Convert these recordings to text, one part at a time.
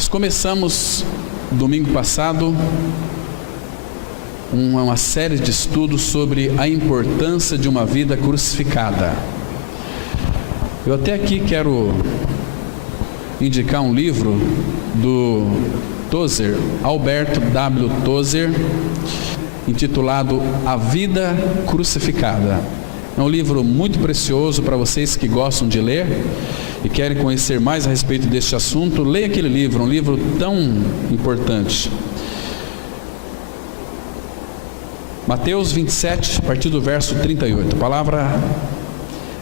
Nós começamos domingo passado uma série de estudos sobre a importância de uma vida crucificada. Eu até aqui quero indicar um livro do Tozer, Alberto W. Tozer, intitulado A Vida Crucificada. É um livro muito precioso para vocês que gostam de ler e querem conhecer mais a respeito deste assunto. Leia aquele livro, um livro tão importante. Mateus 27, a partir do verso 38. A palavra,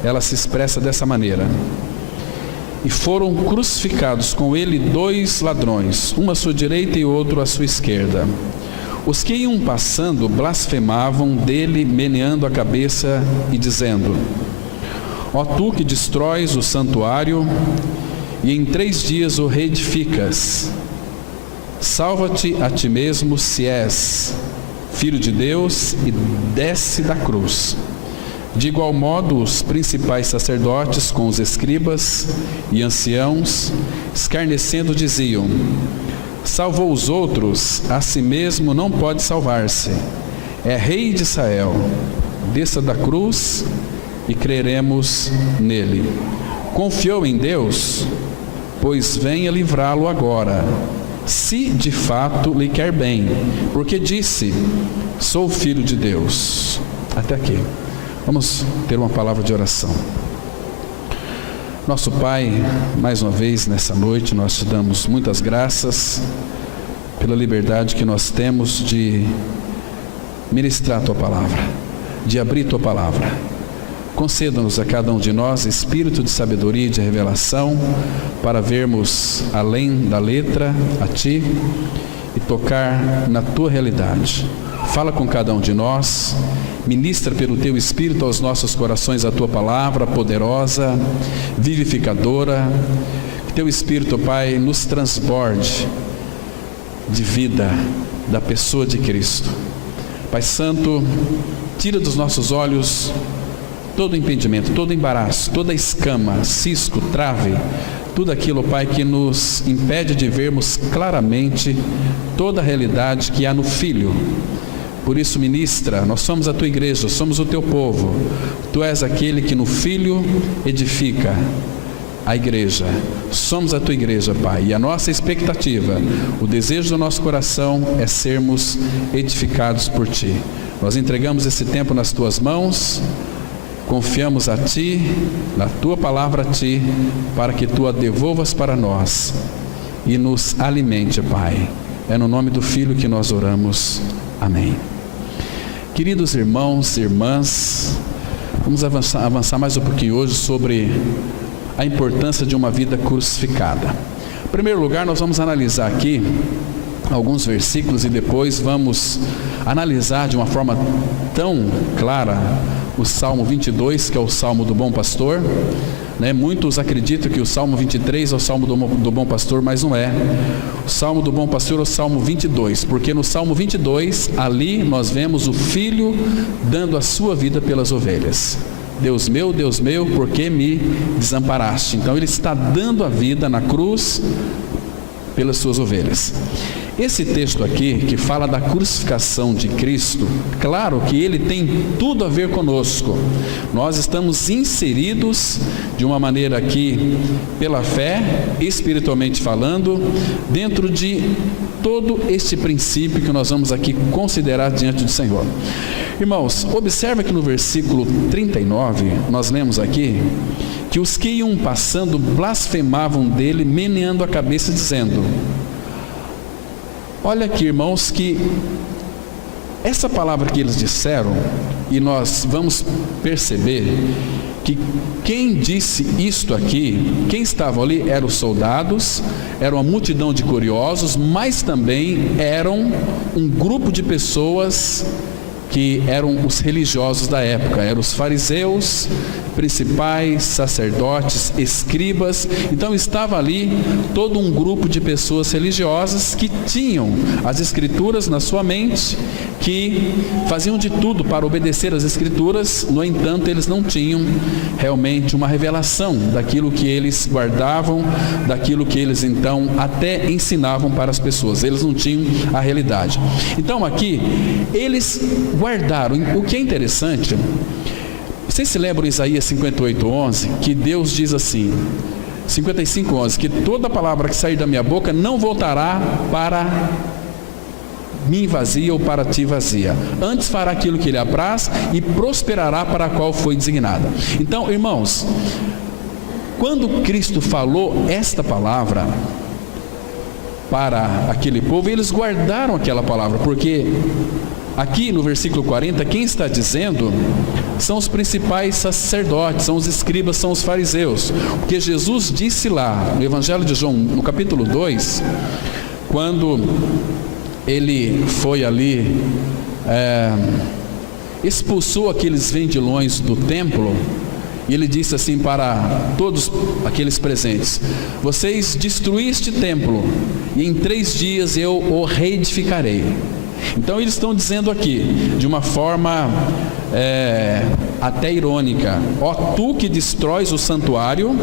ela se expressa dessa maneira: E foram crucificados com ele 2 ladrões, um à sua direita e outro à sua esquerda. Os que iam passando blasfemavam dele, meneando a cabeça e dizendo: Ó tu que destróis o santuário e em 3 dias o reedificas, salva-te a ti mesmo se és Filho de Deus e desce da cruz. De igual modo, os principais sacerdotes com os escribas e anciãos, escarnecendo, diziam: Salvou os outros, a si mesmo não pode salvar-se. É rei de Israel. Desça da cruz e creremos nele. Confiou em Deus? Pois venha livrá-lo agora, se de fato lhe quer bem, porque disse: Sou filho de Deus. Até aqui. Vamos ter uma palavra de oração. Nosso Pai, mais uma vez nessa noite, nós te damos muitas graças pela liberdade que nós temos de ministrar a Tua Palavra, de abrir Tua Palavra. Conceda-nos a cada um de nós espírito de sabedoria e de revelação para vermos além da letra a Ti e tocar na Tua realidade. Fala com cada um de nós, ministra pelo Teu Espírito aos nossos corações a Tua Palavra poderosa, vivificadora. Que Teu Espírito, Pai, nos transborde de vida da pessoa de Cristo. Pai Santo, tira dos nossos olhos todo impedimento, todo embaraço, toda escama, cisco, trave, tudo aquilo, Pai, que nos impede de vermos claramente toda a realidade que há no Filho. Por isso, ministra, nós somos a Tua igreja, somos o Teu povo. Tu és aquele que no Filho edifica a igreja. Somos a Tua igreja, Pai, e a nossa expectativa, o desejo do nosso coração é sermos edificados por Ti. Nós entregamos esse tempo nas Tuas mãos, confiamos a Ti, na Tua palavra a Ti, para que Tu a devolvas para nós e nos alimente, Pai. É no nome do Filho que nós oramos. Amém. Queridos irmãos e irmãs, vamos avançar mais um pouquinho hoje sobre a importância de uma vida crucificada. Em primeiro lugar, nós vamos analisar aqui alguns versículos e depois vamos analisar de uma forma tão clara o Salmo 22, que é o Salmo do Bom Pastor. Muitos acreditam que o Salmo 23 é o Salmo do Bom Pastor, mas não é. O Salmo do Bom Pastor é o Salmo 22, porque no Salmo 22, ali nós vemos o Filho dando a sua vida pelas ovelhas. Deus meu, por que me desamparaste? Então ele está dando a vida na cruz pelas suas ovelhas. Esse texto aqui, que fala da crucificação de Cristo, claro que ele tem tudo a ver conosco. Nós estamos inseridos de uma maneira aqui, pela fé, espiritualmente falando, dentro de todo este princípio que nós vamos aqui considerar diante do Senhor. Irmãos, observa que no versículo 39, nós lemos aqui, que os que iam passando blasfemavam dele, meneando a cabeça, dizendo... Olha aqui, irmãos, que essa palavra que eles disseram, e nós vamos perceber que quem disse isto aqui, quem estava ali eram os soldados, era uma multidão de curiosos, mas também eram um grupo de pessoas que eram os religiosos da época, eram os fariseus, principais, sacerdotes, escribas. Então estava ali todo um grupo de pessoas religiosas que tinham as escrituras na sua mente, que faziam de tudo para obedecer às escrituras. No entanto, eles não tinham realmente uma revelação daquilo que eles guardavam, daquilo que eles então até ensinavam para as pessoas. Eles não tinham a realidade. Então aqui eles guardaram. O que é interessante, vocês se lembram Isaías 58:11, que Deus diz assim, 55:11, que toda palavra que sair da minha boca não voltará para mim vazia ou para ti vazia, antes fará aquilo que lhe apraz e prosperará para a qual foi designada. Então, irmãos, quando Cristo falou esta palavra para aquele povo, eles guardaram aquela palavra, porque aqui no versículo 40, quem está dizendo são os principais sacerdotes, são os escribas, são os fariseus, porque Jesus disse lá no Evangelho de João, no capítulo 2, quando ele foi ali, expulsou aqueles vendilhões do templo, e ele disse assim para todos aqueles presentes: vocês destruíste o templo, e em 3 dias eu o reedificarei. Então eles estão dizendo aqui, de uma forma até irônica: ó tu que destróis o santuário,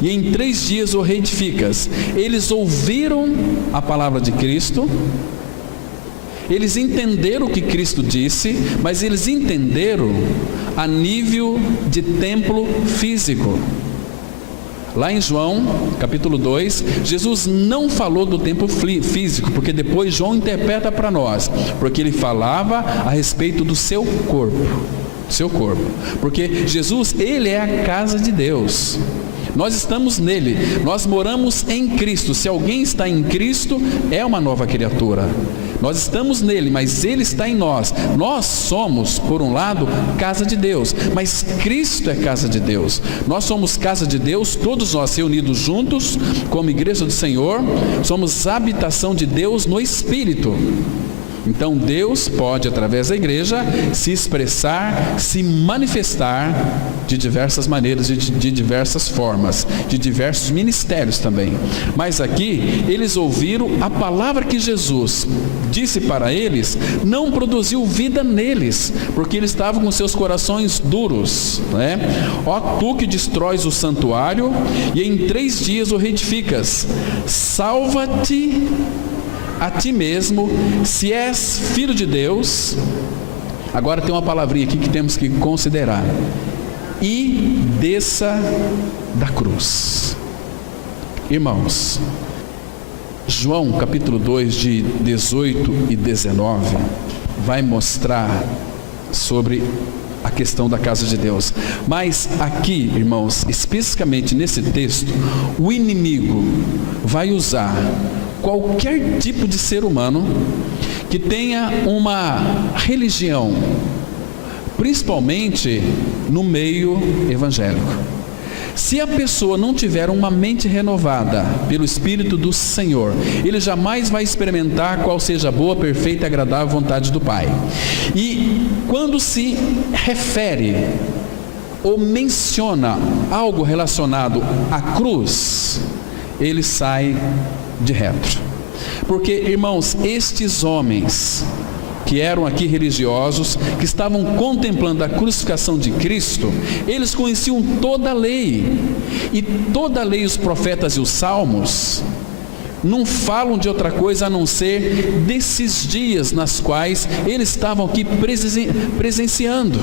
e em 3 dias o reedificas. Eles ouviram a palavra de Cristo, eles entenderam o que Cristo disse, mas eles entenderam a nível de templo físico. Lá em João, capítulo 2, Jesus não falou do templo físico, porque depois João interpreta para nós, porque ele falava a respeito do seu corpo, porque Jesus, ele é a casa de Deus. Nós estamos nele, nós moramos em Cristo. Se alguém está em Cristo, é uma nova criatura. Nós estamos nele, mas ele está em nós. Nós somos, por um lado, casa de Deus, mas Cristo é casa de Deus. Nós somos casa de Deus, todos nós reunidos juntos, como igreja do Senhor, somos habitação de Deus no Espírito. Então Deus pode, através da igreja, se expressar, se manifestar de diversas maneiras, de diversas formas, de diversos ministérios também. Mas aqui, eles ouviram a palavra que Jesus disse para eles, não produziu vida neles, porque eles estavam com seus corações duros, né? Ó tu que destróis o santuário, e em 3 dias o reedificas, salva-te a ti mesmo, se és filho de Deus. Agora tem uma palavrinha aqui que temos que considerar: e desça da cruz. Irmãos, João capítulo 2 de 18 e 19 vai mostrar sobre a questão da casa de Deus. Mas aqui, irmãos, especificamente nesse texto, o inimigo vai usar qualquer tipo de ser humano que tenha uma religião, principalmente no meio evangélico. Se a pessoa não tiver uma mente renovada pelo Espírito do Senhor, ele jamais vai experimentar qual seja a boa, perfeita e agradável vontade do Pai. E quando se refere ou menciona algo relacionado à cruz, ele sai de retro. Porque, irmãos, estes homens que eram aqui religiosos, que estavam contemplando a crucificação de Cristo, eles conheciam toda a lei, e toda a lei, os profetas e os salmos não falam de outra coisa a não ser desses dias nas quais eles estavam aqui presenciando.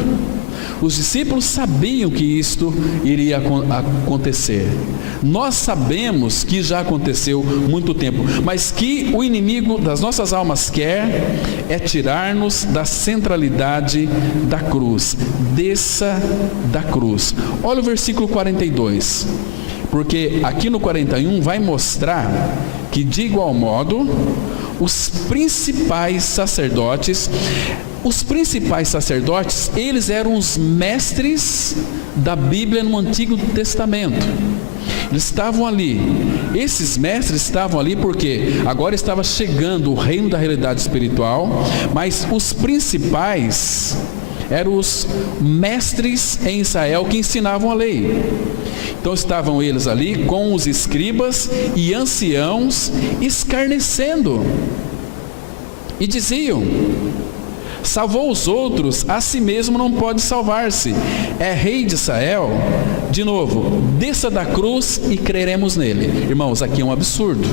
Os discípulos sabiam que isto iria acontecer. Nós sabemos que já aconteceu muito tempo, mas que o inimigo das nossas almas quer é tirar-nos da centralidade da cruz. Desça da cruz. Olha o versículo 42, porque aqui no 41 vai mostrar que, de igual modo, os principais sacerdotes, eles eram os mestres da Bíblia no Antigo Testamento. Eles estavam ali, esses mestres estavam ali porque agora estava chegando o reino da realidade espiritual, mas os principais eram os mestres em Israel que ensinavam a lei. Então estavam eles ali com os escribas e anciãos escarnecendo e diziam: salvou os outros, a si mesmo não pode salvar-se. É rei de Israel? De novo, desça da cruz e creremos nele. Irmãos, aqui é um absurdo.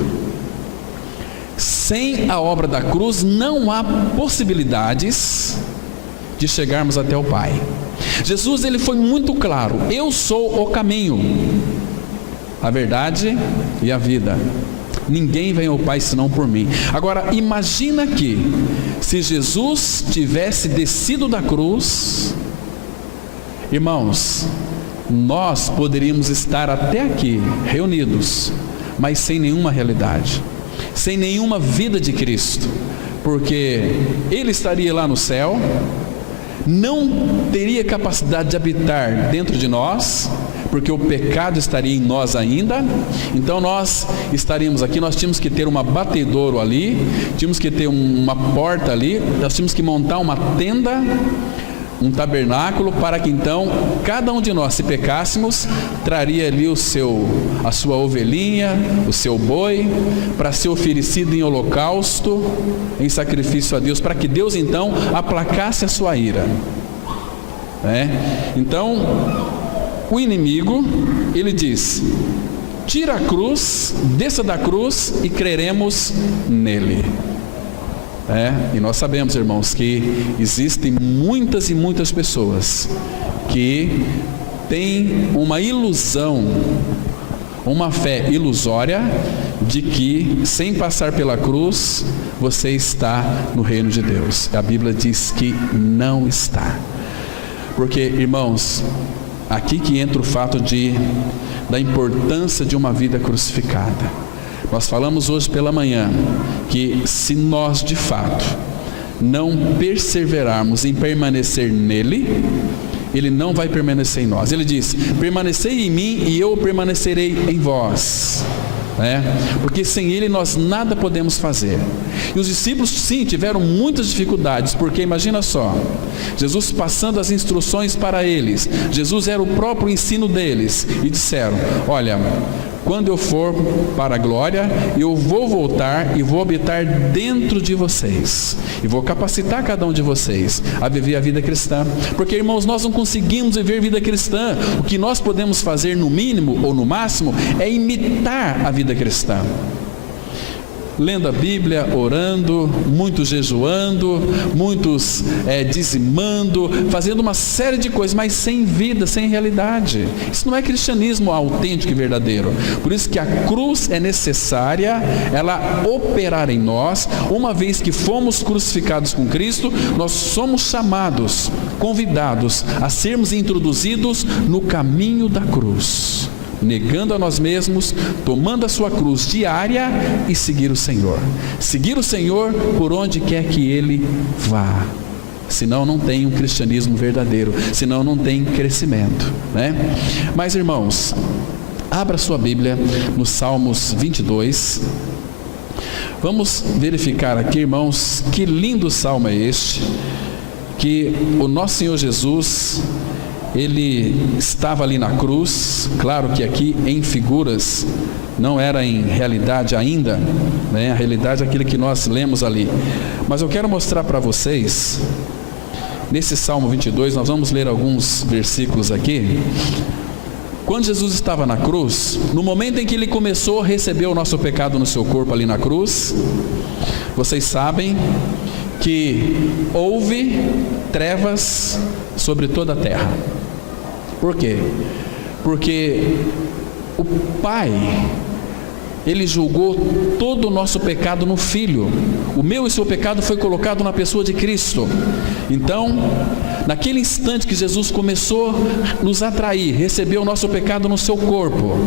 Sem a obra da cruz não há possibilidades de chegarmos até o Pai. Jesus, ele foi muito claro: eu sou o caminho, a verdade e a vida. Ninguém vem ao Pai senão por mim. Agora, imagina que se Jesus tivesse descido da cruz, irmãos, nós poderíamos estar até aqui reunidos, mas sem nenhuma realidade, sem nenhuma vida de Cristo, porque Ele estaria lá no céu, não teria capacidade de habitar dentro de nós, porque o pecado estaria em nós ainda. Então nós estaríamos aqui, nós tínhamos que ter uma batedouro ali, tínhamos que ter uma porta ali, nós tínhamos que montar uma tenda, um tabernáculo, para que então cada um de nós, se pecássemos, traria ali a sua ovelhinha, o seu boi, para ser oferecido em holocausto, em sacrifício a Deus, para que Deus então aplacasse a sua ira. Então o inimigo, ele diz: tira a cruz, desça da cruz e creremos nele. E nós sabemos, irmãos, que existem muitas e muitas pessoas que têm uma ilusão, uma fé ilusória de que sem passar pela cruz você está no reino de Deus. A Bíblia diz que não está. Porque, irmãos, aqui que entra o fato da importância de uma vida crucificada. Nós falamos hoje pela manhã que se nós de fato não perseverarmos em permanecer nele, ele não vai permanecer em nós. Ele diz: permanecei em mim e eu permanecerei em vós. Porque sem ele nós nada podemos fazer. E os discípulos, sim, tiveram muitas dificuldades, porque imagina só, Jesus passando as instruções para eles, Jesus era o próprio ensino deles, e disseram: olha, quando eu for para a glória, eu vou voltar e vou habitar dentro de vocês, e vou capacitar cada um de vocês a viver a vida cristã. Porque, irmãos, nós não conseguimos viver vida cristã. O que nós podemos fazer, no mínimo ou no máximo, é imitar a vida cristã, lendo a Bíblia, orando, muitos jejuando, muitos dizimando, fazendo uma série de coisas, mas sem vida, sem realidade. Isso não é cristianismo autêntico e verdadeiro. Por isso que a cruz é necessária, ela operar em nós. Uma vez que fomos crucificados com Cristo, nós somos chamados, convidados a sermos introduzidos no caminho da cruz, negando a nós mesmos, tomando a sua cruz diária e seguir o Senhor. Seguir o Senhor por onde quer que Ele vá. Senão não tem um cristianismo verdadeiro, senão não tem crescimento, Mas, irmãos, abra sua Bíblia no Salmos 22. Vamos verificar aqui, irmãos, que lindo salmo é este, que o nosso Senhor Jesus, Ele estava ali na cruz. Claro que aqui em figuras, não era em realidade ainda, A realidade é aquilo que nós lemos ali. Mas eu quero mostrar para vocês, nesse Salmo 22, nós vamos ler alguns versículos aqui. Quando Jesus estava na cruz, no momento em que Ele começou a receber o nosso pecado no seu corpo ali na cruz, vocês sabem que houve trevas sobre toda a terra. Por quê? Porque o Pai, Ele julgou todo o nosso pecado no Filho. O meu e seu pecado foi colocado na pessoa de Cristo. Então, naquele instante que Jesus começou a nos atrair, recebeu o nosso pecado no seu corpo,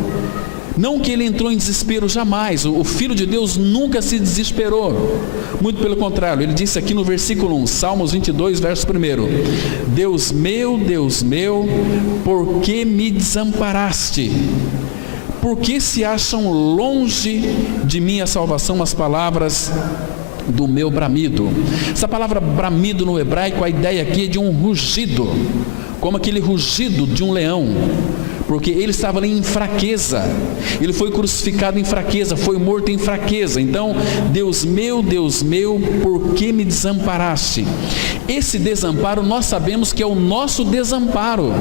Não que ele entrou em desespero, jamais. O Filho de Deus nunca se desesperou. Muito pelo contrário, ele disse aqui no versículo 1, Salmos 22, verso 1: Deus meu, por que me desamparaste? Por que se acham longe de mim a salvação, as palavras do meu bramido? Essa palavra bramido no hebraico, a ideia aqui é de um rugido, como aquele rugido de um leão, porque ele estava ali em fraqueza, ele foi crucificado em fraqueza, foi morto em fraqueza. Então, Deus meu, por que me desamparaste? Esse desamparo nós sabemos que é o nosso desamparo.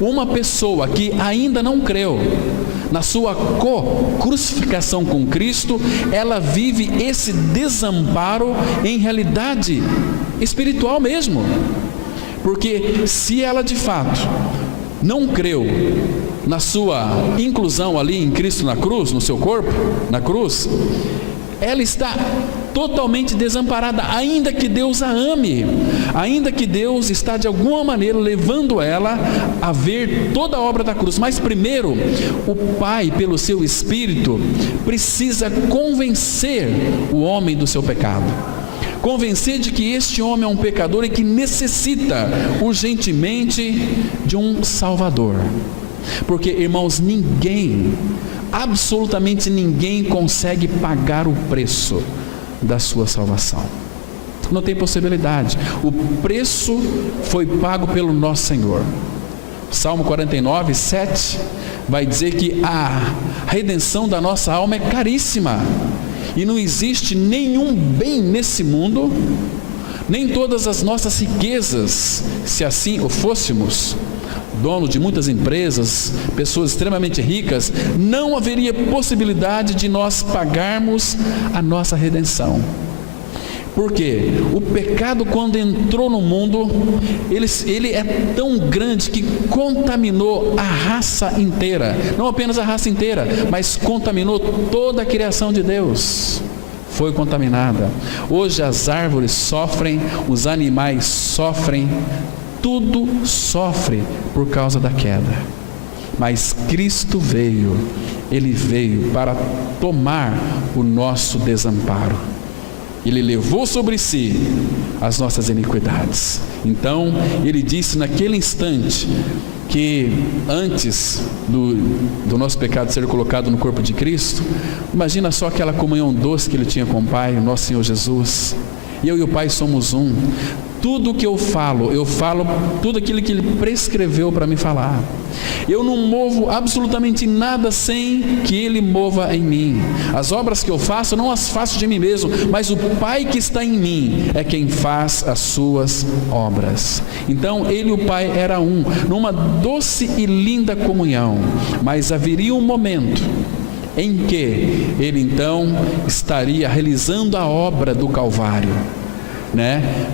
Uma pessoa que ainda não creu na sua crucificação com Cristo, ela vive esse desamparo em realidade espiritual mesmo, porque se ela de fato não creu na sua inclusão ali em Cristo na cruz, no seu corpo, na cruz, ela está totalmente desamparada, ainda que Deus a ame, ainda que Deus está de alguma maneira levando ela a ver toda a obra da cruz. Mas primeiro, o Pai, pelo seu Espírito, precisa convencer o homem do seu pecado, convencer de que este homem é um pecador e que necessita urgentemente de um Salvador. Porque, irmãos, ninguém, absolutamente ninguém consegue pagar o preço da sua salvação. Não tem possibilidade. O preço foi pago pelo nosso Senhor. Salmo 49, 7 vai dizer que a redenção da nossa alma é caríssima. E não existe nenhum bem nesse mundo, nem todas as nossas riquezas, se assim o fôssemos, dono de muitas empresas, pessoas extremamente ricas, não haveria possibilidade de nós pagarmos a nossa redenção. Porque o pecado, quando entrou no mundo, ele é tão grande que contaminou a raça inteira. Não apenas a raça inteira, mas contaminou toda a criação de Deus. Foi contaminada. Hoje as árvores sofrem, os animais sofrem, tudo sofre por causa da queda. Mas Cristo veio, Ele veio para tomar o nosso desamparo. Ele levou sobre si as nossas iniquidades. Então, ele disse naquele instante que antes do nosso pecado ser colocado no corpo de Cristo, imagina só aquela comunhão doce que ele tinha com o Pai, o nosso Senhor Jesus. Eu e o Pai somos um. Tudo que eu falo tudo aquilo que Ele prescreveu para me falar. Eu não movo absolutamente nada sem que Ele mova em mim. As obras que eu faço, não as faço de mim mesmo, mas o Pai que está em mim é quem faz as suas obras. Então, Ele e o Pai eram um, numa doce e linda comunhão. Mas haveria um momento em que Ele então estaria realizando a obra do Calvário,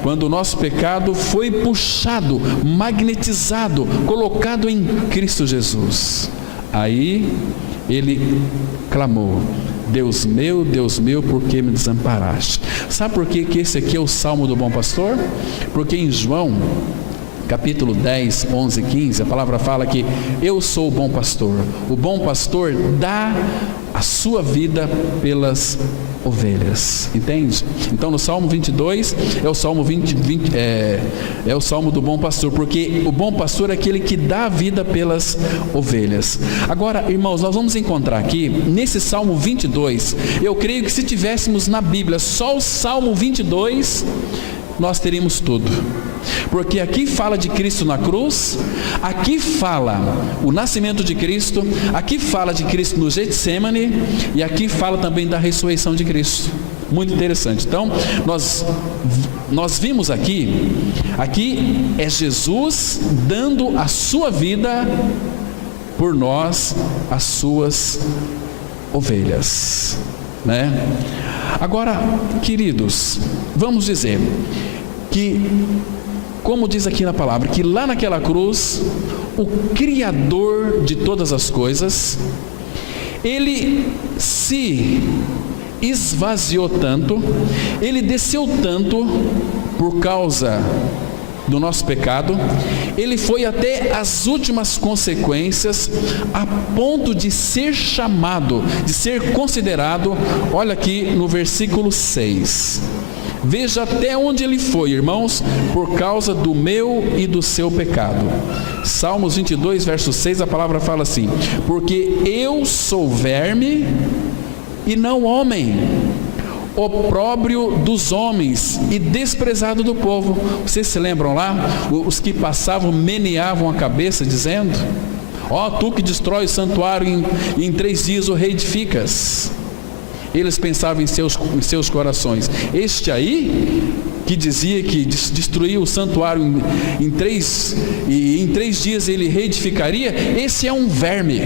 quando o nosso pecado foi puxado, magnetizado, colocado em Cristo Jesus. Aí ele clamou: Deus meu, por que me desamparaste? Sabe por que esse aqui é o Salmo do Bom Pastor? Porque em João capítulo 10, 11 e 15, a palavra fala que eu sou o bom pastor. O bom pastor dá a sua vida pelas ovelhas, entende? Então no Salmo 22 é o Salmo é o Salmo do bom pastor, porque o bom pastor é aquele que dá a vida pelas ovelhas. Agora, irmãos, nós vamos encontrar aqui nesse Salmo 22, eu creio que se tivéssemos na Bíblia só o Salmo 22, nós teríamos tudo. Porque aqui fala de Cristo na cruz, aqui fala o nascimento de Cristo, aqui fala de Cristo no Getsêmani, e aqui fala também da ressurreição de Cristo. Muito interessante. Então, nós vimos aqui é Jesus dando a sua vida por nós, as suas ovelhas, Agora, queridos, vamos dizer que, como diz aqui na palavra, que lá naquela cruz, o Criador de todas as coisas, Ele se esvaziou tanto, Ele desceu tanto por causa do nosso pecado, ele foi até as últimas consequências, a ponto de ser chamado, de ser considerado. Olha aqui no versículo 6. Veja até onde ele foi, irmãos, por causa do meu e do seu pecado. Salmos 22, verso 6, a palavra fala assim: porque eu sou verme e não homem, opróbrio dos homens e desprezado do povo. Vocês se lembram lá? Os que passavam meneavam a cabeça dizendo: ó, tu que destrói o santuário em 3 dias o reedificas. Eles pensavam em seus corações: este aí que dizia que destruía o santuário em 3 dias ele reedificaria, esse é um verme.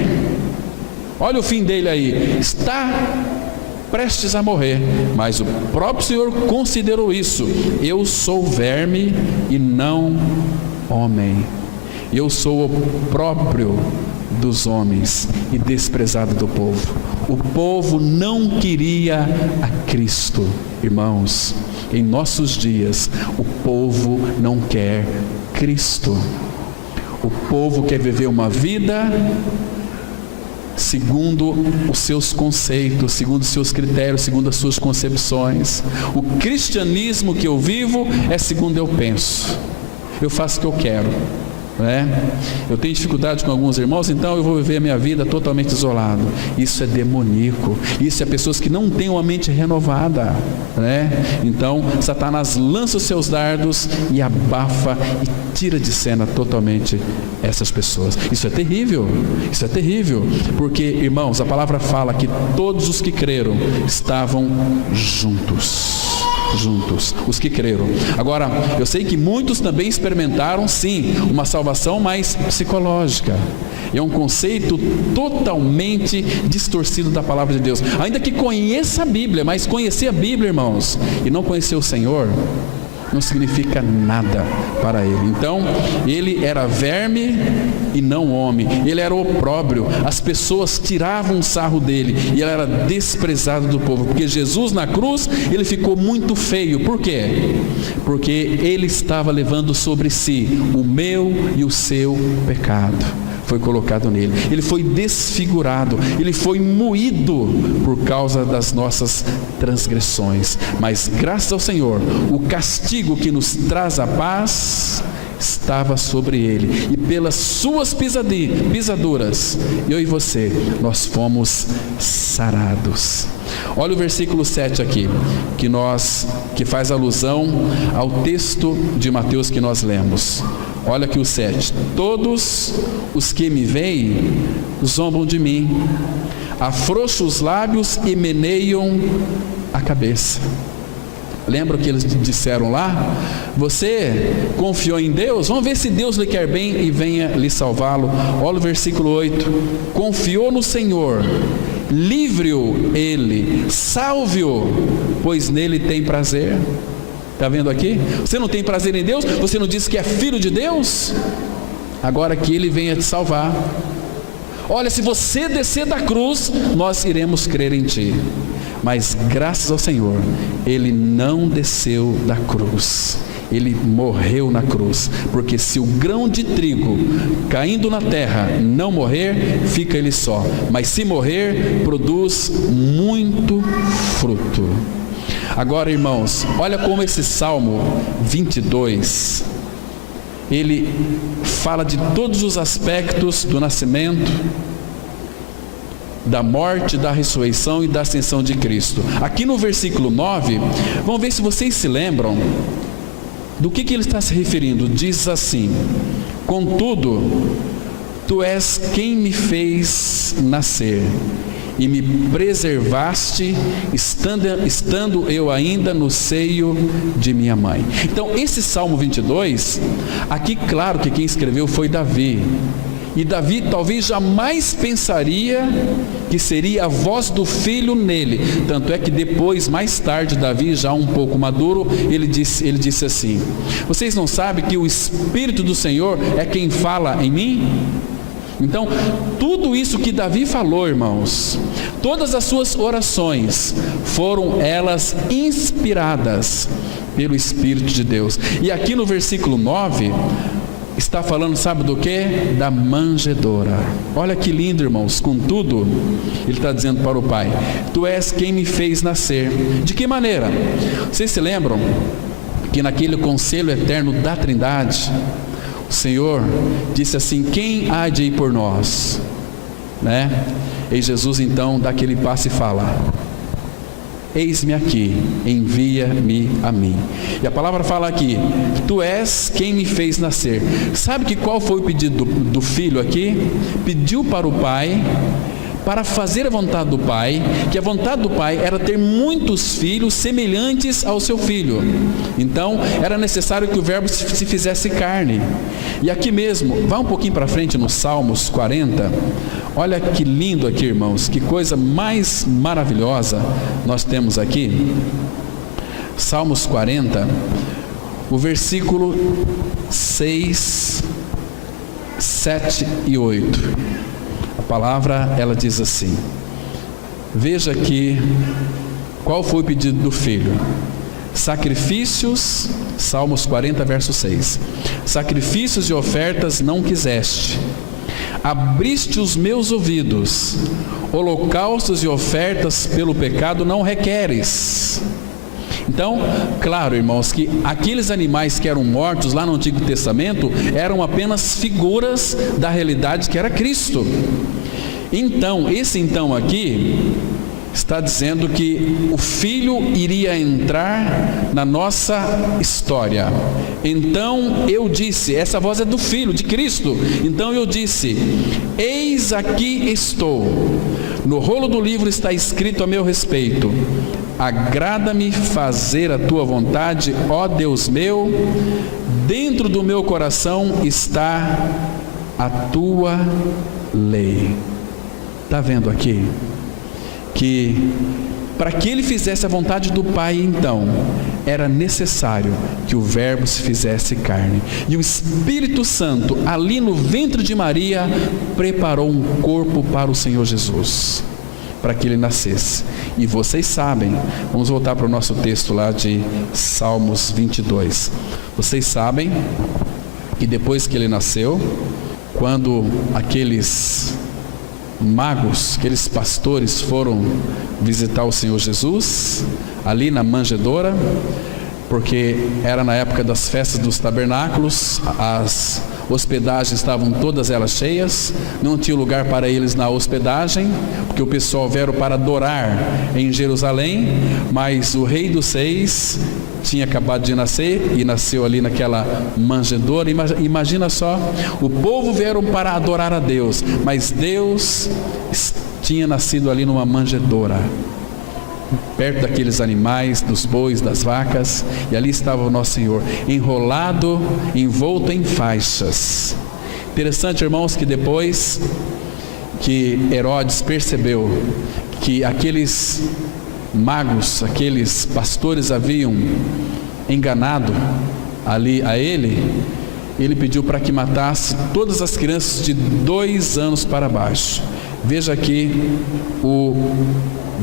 Olha o fim dele aí, está prestes a morrer. Mas o próprio Senhor considerou isso: eu sou verme e não homem, eu sou o próprio dos homens e desprezado do povo. O povo não queria a Cristo. Irmãos, em nossos dias o povo não quer Cristo. O povo quer viver uma vida segundo os seus conceitos, segundo os seus critérios, segundo as suas concepções. O cristianismo que eu vivo é segundo eu penso. Eu faço o que eu quero, eu tenho dificuldade com alguns irmãos, então eu vou viver a minha vida totalmente isolado. Isso é demoníaco. Isso é pessoas que não têm uma mente renovada, Então Satanás lança os seus dardos e abafa e tira de cena totalmente essas pessoas. Isso é terrível. Isso é terrível, porque, irmãos, a palavra fala que todos os que creram estavam juntos, os que creram. Agora, eu sei que muitos também experimentaram, sim, uma salvação mais psicológica. É um conceito totalmente distorcido da palavra de Deus. Ainda que conheça a Bíblia, mas conhecer a Bíblia, irmãos, e não conhecer o Senhor, não significa nada para ele. Então, ele era verme e não homem. Ele era opróbrio. As pessoas tiravam um sarro dele e ele era desprezado do povo. Porque Jesus na cruz, ele ficou muito feio. Por quê? Porque ele estava levando sobre si o meu e o seu pecado. Foi colocado nele. Ele foi desfigurado, ele foi moído por causa das nossas transgressões. Mas graças ao Senhor, o castigo que nos traz a paz estava sobre ele, e pelas suas pisaduras, eu e você, nós fomos sarados. Olha o versículo 7 aqui, que faz alusão ao texto de Mateus que nós lemos. Olha aqui o 7. Todos os que me veem zombam de mim, afrouxam os lábios e meneiam a cabeça. Lembra o que eles disseram lá? Você confiou em Deus? Vamos ver se Deus lhe quer bem e venha lhe salvá-lo. Olha o versículo 8. Confiou no Senhor, livre-o ele, salve-o, pois nele tem prazer. Está vendo aqui? Você não tem prazer em Deus? Você não disse que é filho de Deus? Agora que ele venha te salvar. Olha, se você descer da cruz, nós iremos crer em ti. Mas graças ao Senhor, ele não desceu da cruz. Ele morreu na cruz, porque se o grão de trigo caindo na terra não morrer, fica ele só, mas se morrer, produz muito fruto. Agora, irmãos, olha como esse Salmo 22, ele fala de todos os aspectos do nascimento, da morte, da ressurreição e da ascensão de Cristo. Aqui no versículo 9, vamos ver se vocês se lembram do que ele está se referindo. Diz assim: contudo, tu és quem me fez nascer e me preservaste, estando eu ainda no seio de minha mãe. Então, esse Salmo 22, aqui claro que quem escreveu foi Davi. E Davi talvez jamais pensaria que seria a voz do filho nele. Tanto é que depois, mais tarde, Davi, já um pouco maduro, ele disse assim: vocês não sabem que o Espírito do Senhor é quem fala em mim? Então, tudo isso que Davi falou, irmãos, todas as suas orações, foram elas inspiradas pelo Espírito de Deus. E aqui no versículo 9, está falando, sabe do que? Da manjedoura. Olha que lindo, irmãos. Contudo, ele está dizendo para o pai: tu és quem me fez nascer. De que maneira? Vocês se lembram que naquele conselho eterno da Trindade, o Senhor disse assim: quem há de ir por nós? Né? E Jesus então dá aquele passo e fala: eis-me aqui, envia-me a mim. E a palavra fala aqui: tu és quem me fez nascer. Sabe que qual foi o pedido do filho aqui? Pediu para o pai, para fazer a vontade do pai, que a vontade do pai era ter muitos filhos semelhantes ao seu filho. Então era necessário que o verbo se fizesse carne. E aqui mesmo, vá um pouquinho para frente no Salmos 40, olha que lindo aqui, irmãos, que coisa mais maravilhosa nós temos aqui. Salmos 40, o versículo 6, 7 e 8. A palavra, ela diz assim: veja aqui qual foi o pedido do filho. Sacrifícios, Salmos 40, verso 6. Sacrifícios e ofertas não quiseste, abriste os meus ouvidos, holocaustos e ofertas pelo pecado não requeres. Então, claro, irmãos, que aqueles animais que eram mortos lá no Antigo Testamento eram apenas figuras da realidade que era Cristo. Então, esse então aqui está dizendo que o Filho iria entrar na nossa história. Então eu disse, essa voz é do Filho, de Cristo. Então eu disse: eis aqui estou, no rolo do livro está escrito a meu respeito: agrada-me fazer a tua vontade, ó Deus meu, dentro do meu coração está a tua lei. Está vendo aqui? Que para que ele fizesse a vontade do Pai, então, era necessário que o Verbo se fizesse carne. E o Espírito Santo, ali no ventre de Maria, preparou um corpo para o Senhor Jesus, para que ele nascesse. E vocês sabem, vamos voltar para o nosso texto lá de Salmos 22. Vocês sabem que depois que ele nasceu, quando aqueles magos, aqueles pastores foram visitar o Senhor Jesus ali na manjedoura, porque era na época das festas dos tabernáculos, as hospedagens estavam todas elas cheias, não tinha lugar para eles na hospedagem, porque o pessoal veio para adorar em Jerusalém, mas o Rei dos Reis tinha acabado de nascer e nasceu ali naquela manjedoura. Imagina só, o povo vieram para adorar a Deus, mas Deus tinha nascido ali numa manjedoura, perto daqueles animais, dos bois, das vacas, e ali estava o nosso Senhor, enrolado, envolto em faixas. Interessante, irmãos, que depois que Herodes percebeu que aqueles magos, aqueles pastores haviam enganado ali a ele, ele pediu para que matasse todas as crianças de 2 anos para baixo. Veja aqui o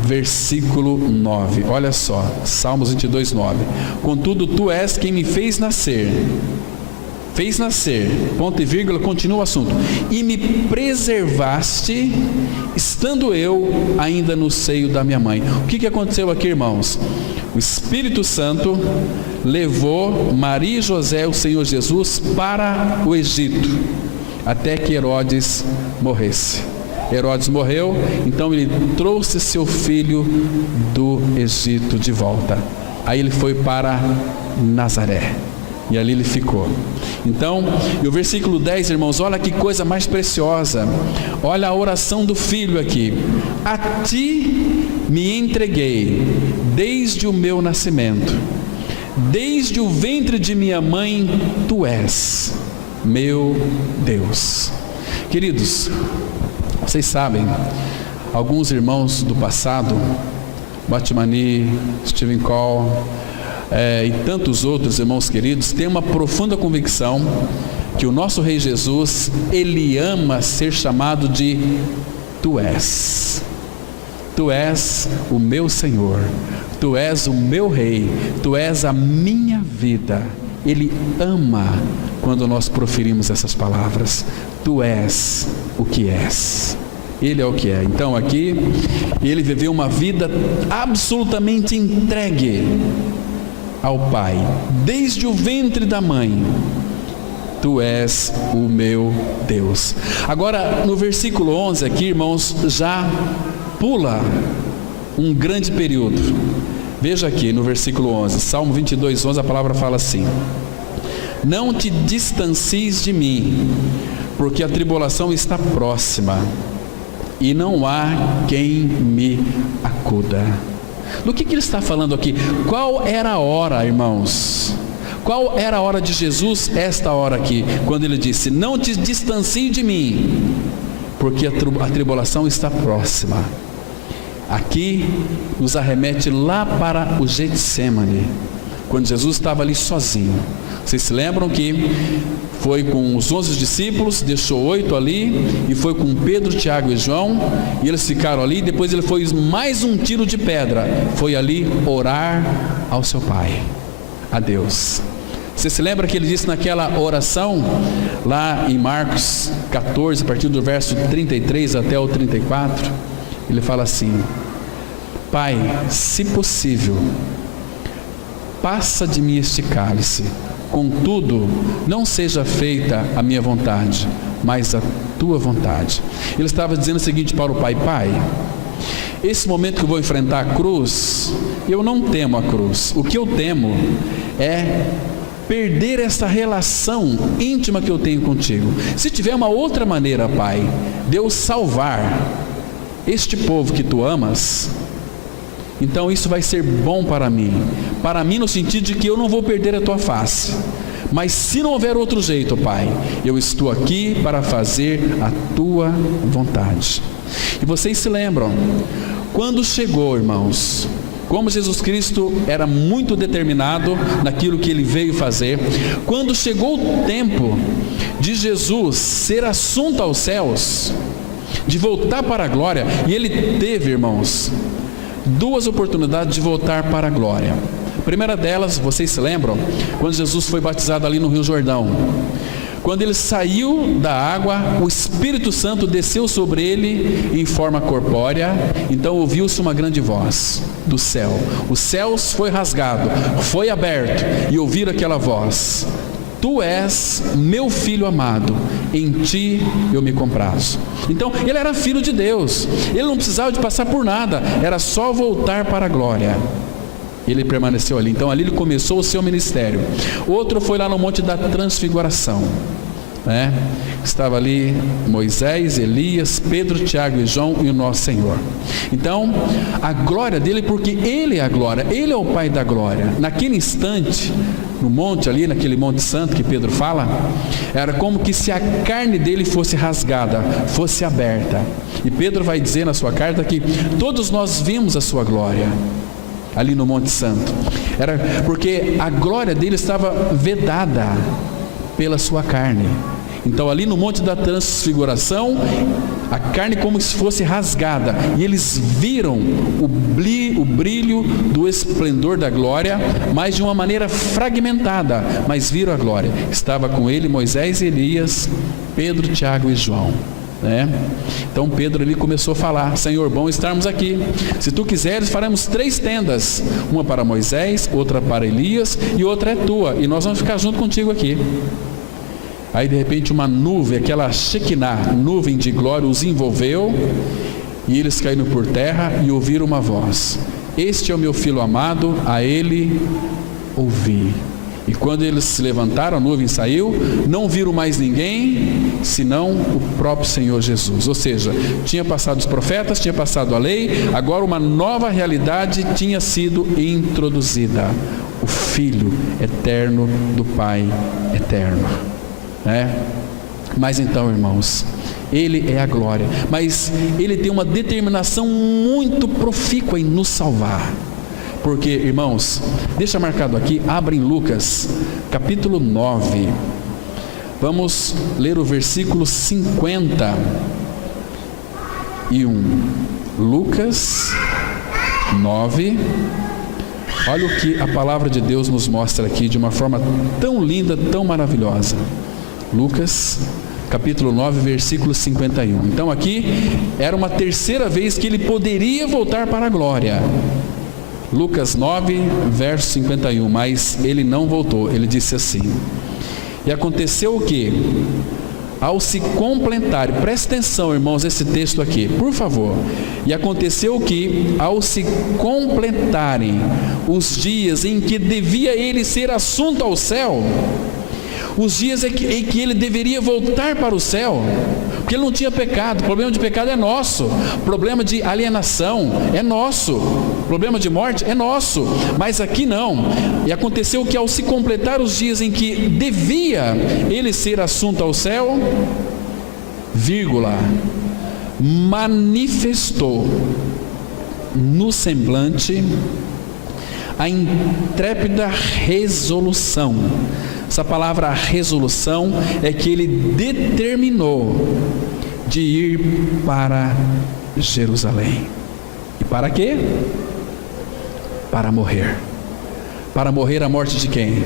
versículo 9, olha só, Salmos 22, 9. Contudo, tu és quem me fez nascer, ponto e vírgula, continua o assunto, e me preservaste, estando eu ainda no seio da minha mãe. O que aconteceu aqui, irmãos? O Espírito Santo levou Maria e José, o Senhor Jesus, para o Egito, até que Herodes morresse. Herodes morreu, então ele trouxe seu filho do Egito de volta. Aí ele foi para Nazaré, e ali ele ficou. Então, e o versículo 10, irmãos, olha que coisa mais preciosa. Olha a oração do filho aqui: a ti me entreguei desde o meu nascimento, desde o ventre de minha mãe tu és meu Deus. Queridos, vocês sabem, alguns irmãos do passado, Batmani, Stephen Cole, e tantos outros irmãos queridos, têm uma profunda convicção que o nosso Rei Jesus, Ele ama ser chamado de Tu és. Tu és o meu Senhor, Tu és o meu Rei, Tu és a minha vida. Ele ama quando nós proferimos essas palavras. Tu és o que és. Ele é o que é. Então aqui, ele viveu uma vida absolutamente entregue ao Pai, desde o ventre da mãe. Tu és o meu Deus. Agora, no versículo 11 aqui, irmãos, já pula um grande período. Veja aqui no versículo 11, Salmo 22, 11, a palavra fala assim: não te distancies de mim, porque a tribulação está próxima, e não há quem me acuda. Do que ele está falando aqui? Qual era a hora, irmãos? Qual era a hora de Jesus, esta hora aqui, quando ele disse: não te distancie de mim, porque a tribulação está próxima? Aqui nos arremete lá para o Getsêmani, quando Jesus estava ali sozinho. Vocês se lembram que foi com os 11 discípulos, deixou 8 ali, e foi com Pedro, Tiago e João, e eles ficaram ali. Depois ele foi mais um tiro de pedra, foi ali orar ao seu Pai, a Deus. Você se lembra que ele disse naquela oração, lá em Marcos 14, a partir do verso 33 até o 34, ele fala assim: Pai, se possível, passa de mim este cálice, contudo, não seja feita a minha vontade, mas a tua vontade. Ele estava dizendo o seguinte para o Pai: Pai, esse momento que eu vou enfrentar a cruz, eu não temo a cruz. O que eu temo é perder essa relação íntima que eu tenho contigo. Se tiver uma outra maneira, Pai, de eu salvar este povo que tu amas, então isso vai ser bom para mim no sentido de que eu não vou perder a tua face. Mas se não houver outro jeito, Pai, eu estou aqui para fazer a tua vontade. E vocês se lembram, quando chegou, irmãos, como Jesus Cristo era muito determinado naquilo que ele veio fazer, quando chegou o tempo de Jesus ser assunto aos céus, de voltar para a glória, e ele teve, irmãos, duas oportunidades de voltar para a glória. A primeira delas, vocês se lembram, quando Jesus foi batizado ali no Rio Jordão. Quando ele saiu da água, o Espírito Santo desceu sobre ele em forma corpórea. Então ouviu-se uma grande voz do céu. Os céus foi rasgado, foi aberto, e ouviram aquela voz: Tu és meu filho amado, em ti eu me comprazo. Então ele era filho de Deus, ele não precisava de passar por nada, era só voltar para a glória. Ele permaneceu ali. Então ali ele começou o seu ministério. Outro foi lá no Monte da Transfiguração, né? Estava ali Moisés, Elias, Pedro, Tiago e João e o nosso Senhor. Então a glória dele, porque ele é a glória, ele é o Pai da glória. Naquele instante, no monte ali, naquele Monte Santo que Pedro fala, era como que se a carne dele fosse rasgada, fosse aberta. E Pedro vai dizer na sua carta que todos nós vimos a sua glória ali no Monte Santo. Era porque a glória dele estava vedada pela sua carne. Então ali no Monte da Transfiguração, a carne como se fosse rasgada, e eles viram o brilho do esplendor da glória, mas de uma maneira fragmentada, mas viram a glória. Estava com ele Moisés, Elias, Pedro, Tiago e João, né? Então Pedro ali começou a falar: Senhor, bom estarmos aqui. Se tu quiseres, faremos 3 tendas, uma para Moisés, outra para Elias e outra é tua, e nós vamos ficar junto contigo aqui. Aí de repente uma nuvem, aquela Shekinah, nuvem de glória, os envolveu, e eles caíram por terra e ouviram uma voz: Este é o meu filho amado, a ele ouvi. E quando eles se levantaram, a nuvem saiu, não viram mais ninguém, senão o próprio Senhor Jesus. Ou seja, tinha passado os profetas, tinha passado a lei, agora uma nova realidade tinha sido introduzida: o Filho eterno do Pai eterno, né? Mas então, irmãos, ele é a glória, mas ele tem uma determinação muito profícua em nos salvar. Porque, irmãos, deixa marcado aqui, abre em Lucas capítulo 9, Vamos ler o versículo 51. Lucas 9. Olha o que a palavra de Deus nos mostra aqui de uma forma tão linda, tão maravilhosa. Lucas, capítulo 9, versículo 51. Então aqui era uma terceira vez que ele poderia voltar para a glória. Lucas 9, verso 51. Mas ele não voltou. Ele disse assim: e aconteceu o que? Ao se completar, presta atenção, irmãos, esse texto aqui, por favor. E aconteceu que, ao se completarem os dias em que devia ele ser assunto ao céu, os dias em que ele deveria voltar para o céu, porque ele não tinha pecado. O problema de pecado é nosso, o problema de alienação é nosso, o problema de morte é nosso, mas aqui não. E aconteceu que, ao se completar os dias em que devia ele ser assunto ao céu, manifestou no semblante a intrépida resolução. Essa palavra resolução é que ele determinou de ir para Jerusalém. E para quê? Para morrer. Para morrer a morte de quem?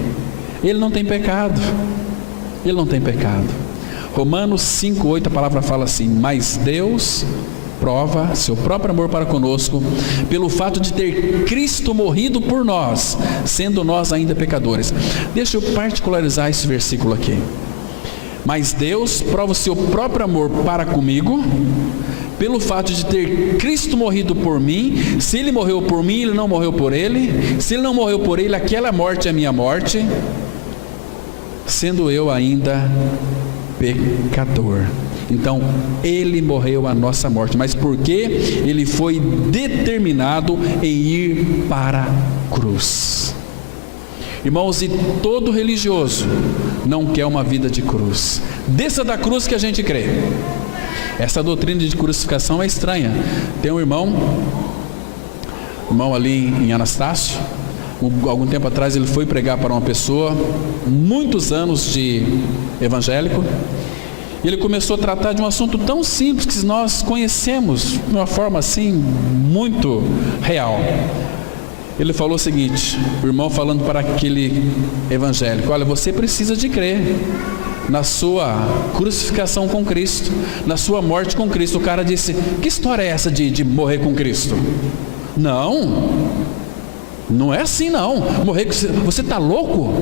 Ele não tem pecado. Ele não tem pecado. Romanos 5:8, a palavra fala assim: mas Deus prova seu próprio amor para conosco pelo fato de ter Cristo morrido por nós, sendo nós ainda pecadores. Deixa eu particularizar esse versículo aqui. Mas Deus prova o seu próprio amor para comigo pelo fato de ter Cristo morrido por mim. Se Ele morreu por mim, Ele não morreu por Ele. Se Ele não morreu por Ele, aquela morte é a minha morte, sendo eu ainda pecador. Então, Ele morreu a nossa morte, mas porque Ele foi determinado em ir para a cruz. Irmãos, e todo religioso não quer uma vida de cruz. Desça da cruz que a gente crê. Essa doutrina de crucificação é estranha. Tem um irmão ali em Anastácio. Algum tempo atrás ele foi pregar para uma pessoa, muitos anos de evangélico. E ele começou a tratar de um assunto tão simples que nós conhecemos de uma forma assim muito real. Ele falou o seguinte, o irmão falando para aquele evangélico: olha, você precisa de crer na sua crucificação com Cristo, na sua morte com Cristo. O cara disse: que história é essa de morrer com Cristo? Não é assim não. Morrer com... Você está louco?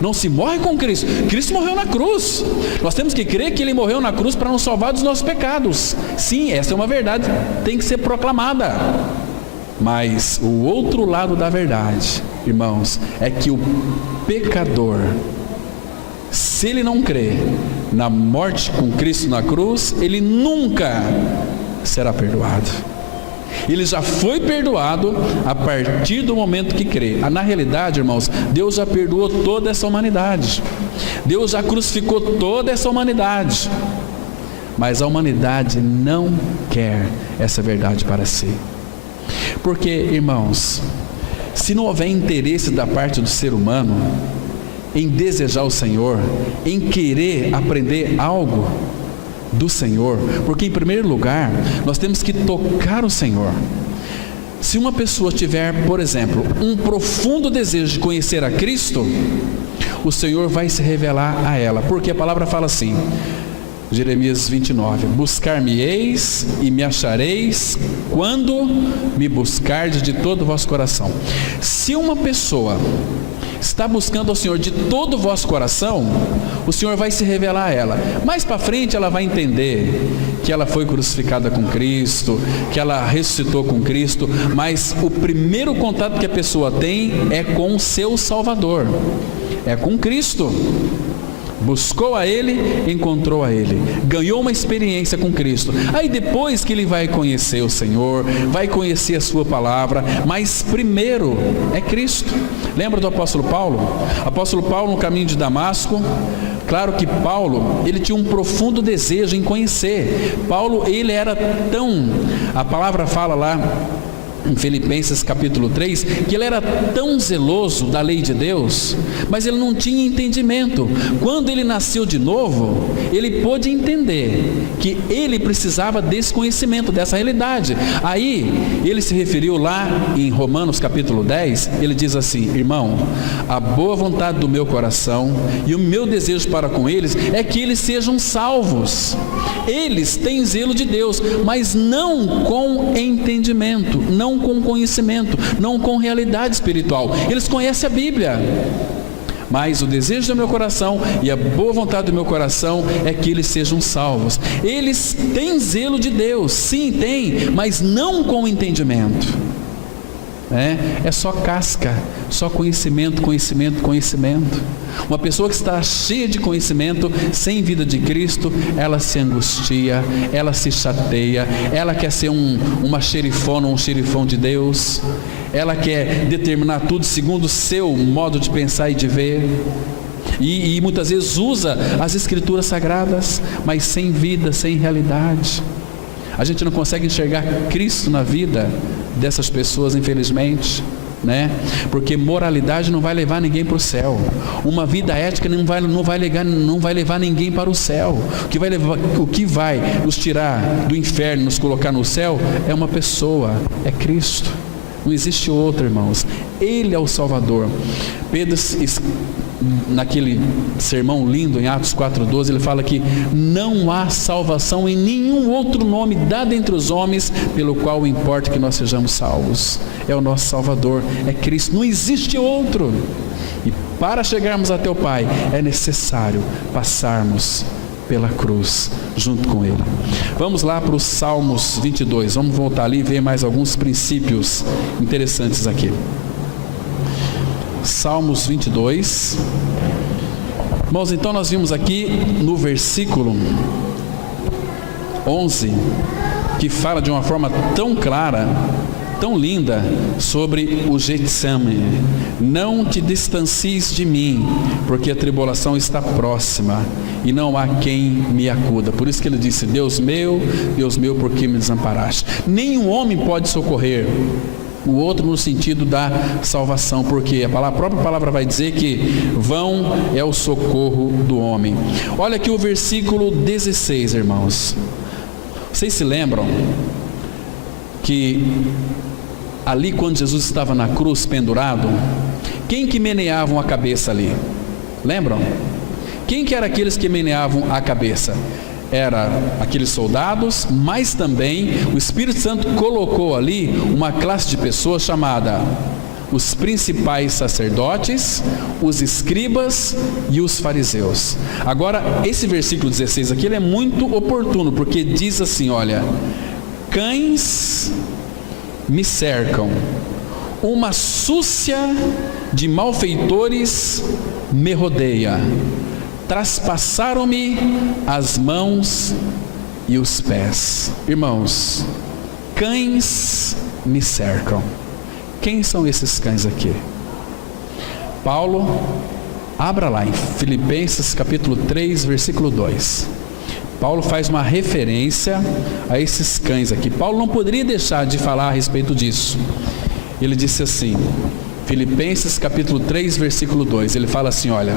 Não se morre com Cristo. Cristo morreu na cruz. Nós temos que crer que Ele morreu na cruz para nos salvar dos nossos pecados. Sim, essa é uma verdade, tem que ser proclamada. Mas o outro lado da verdade, irmãos, é que o pecador, se ele não crê na morte com Cristo na cruz, ele nunca será perdoado. Ele já foi perdoado a partir do momento que crê. Na realidade, irmãos, Deus já perdoou toda essa humanidade. Deus já crucificou toda essa humanidade. Mas a humanidade não quer essa verdade para si. Porque, irmãos, se não houver interesse da parte do ser humano em desejar o Senhor, em querer aprender algo do Senhor, porque em primeiro lugar nós temos que tocar o Senhor. Se uma pessoa tiver, por exemplo, um profundo desejo de conhecer a Cristo, o Senhor vai se revelar a ela, porque a palavra fala assim, Jeremias 29, buscar-me-eis e me achareis quando me buscardes de todo o vosso coração. Se uma pessoa está buscando ao Senhor de todo o vosso coração, o Senhor vai se revelar a ela. Mais para frente ela vai entender que ela foi crucificada com Cristo, que ela ressuscitou com Cristo, mas o primeiro contato que a pessoa tem é com o seu Salvador, é com Cristo. Buscou a Ele, encontrou a Ele, ganhou uma experiência com Cristo. Aí depois que ele vai conhecer o Senhor, vai conhecer a sua palavra, mas primeiro é Cristo. Lembra do apóstolo Paulo? Apóstolo Paulo no caminho de Damasco, claro que Paulo, ele tinha um profundo desejo em conhecer. Paulo, ele era tão, a palavra fala lá em Filipenses capítulo 3, que ele era tão zeloso da lei de Deus, mas ele não tinha entendimento. Quando ele nasceu de novo, ele pôde entender que ele precisava desse conhecimento, dessa realidade. Aí, ele se referiu lá em Romanos capítulo 10, ele diz assim: irmão, a boa vontade do meu coração e o meu desejo para com eles é que eles sejam salvos. Eles têm zelo de Deus, mas não com entendimento, não com conhecimento, não com realidade espiritual. Eles conhecem a Bíblia, mas o desejo do meu coração e a boa vontade do meu coração é que eles sejam salvos. Eles têm zelo de Deus, sim, tem, mas não com entendimento. É só casca, só conhecimento. Uma pessoa que está cheia de conhecimento, sem vida de Cristo, ela se angustia, ela se chateia, ela quer ser uma xerifona, um xerifão de Deus, ela quer determinar tudo segundo o seu modo de pensar e de ver, e muitas vezes usa as escrituras sagradas, mas sem vida, sem realidade. A gente não consegue enxergar Cristo na vida dessas pessoas, infelizmente, porque moralidade não vai levar ninguém para o céu. Uma vida ética não vai levar ninguém para o céu. O que vai nos tirar do inferno, nos colocar no céu, é uma pessoa, é Cristo. Não existe outro, irmãos. Ele é o Salvador. Pedro, naquele sermão lindo em Atos 4,12, ele fala que não há salvação em nenhum outro nome dado entre os homens pelo qual importa que nós sejamos salvos. É o nosso Salvador, é Cristo, não existe outro. E para chegarmos até o Pai é necessário passarmos pela cruz junto com Ele. Vamos lá para os Salmos 22, vamos voltar ali e ver mais alguns princípios interessantes aqui. Salmos 22. Irmãos, então nós vimos aqui no versículo 11, que fala de uma forma tão clara, tão linda, sobre o Getsemane. Não te distancies de mim, porque a tribulação está próxima e não há quem me acuda. Por isso que ele disse: Deus meu, por que me desamparaste? Nenhum homem pode socorrer o outro no sentido da salvação, porque a própria palavra vai dizer que vão é o socorro do homem. Olha aqui o versículo 16, irmãos. Vocês se lembram que ali quando Jesus estava na cruz pendurado, quem que meneavam a cabeça ali? Lembram? Quem que eram aqueles que meneavam a cabeça? Era aqueles soldados, mas também o Espírito Santo colocou ali uma classe de pessoas chamada os principais sacerdotes, os escribas e os fariseus. Agora, esse versículo 16 aqui, ele é muito oportuno, porque diz assim, olha: cães me cercam, uma súcia de malfeitores me rodeia, traspassaram-me as mãos e os pés. Irmãos, cães me cercam. Quem são esses cães aqui? Paulo, abra lá em Filipenses capítulo 3, versículo 2. Paulo faz uma referência a esses cães aqui. Paulo não poderia deixar de falar a respeito disso. Ele disse assim, Filipenses capítulo 3, versículo 2, ele fala assim, olha: